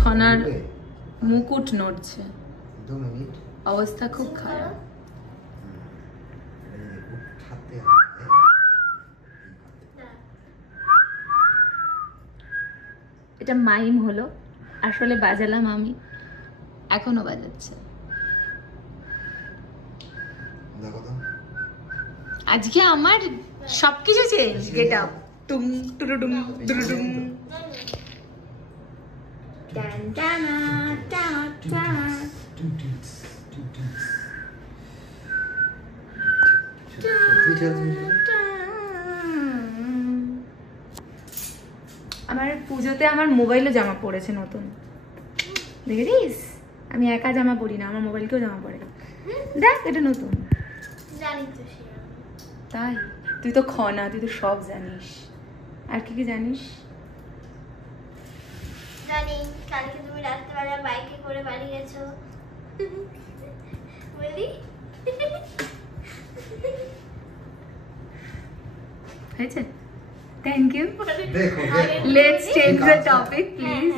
খনার মুকুট নড়ছে, অবস্থা খুব খারাপ। এটা মাইম হলো, আসলে বাজালাম আমি, এখনো বাজাচ্ছে। আজকে আমার সবকিছু চেঞ্জ, গেট আপ টুম টুরুডুম টুরুডুম। টান টানা টানা টানা। আমার পুজোতে আমার মোবাইলও জামা পড়েছে নতুন, দেখেছিস? আমি একা জামা পরি না, আমার মোবাইলকেও জামা পড়ে। দেখ এটা নতুন। তাই তুই তো খনা, তুই তো সব জানিস। আর কি কি জানিস? জানি কালকে তুমি রাত্রিবেলা বাইকে করে বাড়ি গেছো, বলি? হয়েছে? Thank you. Let's change the topic please.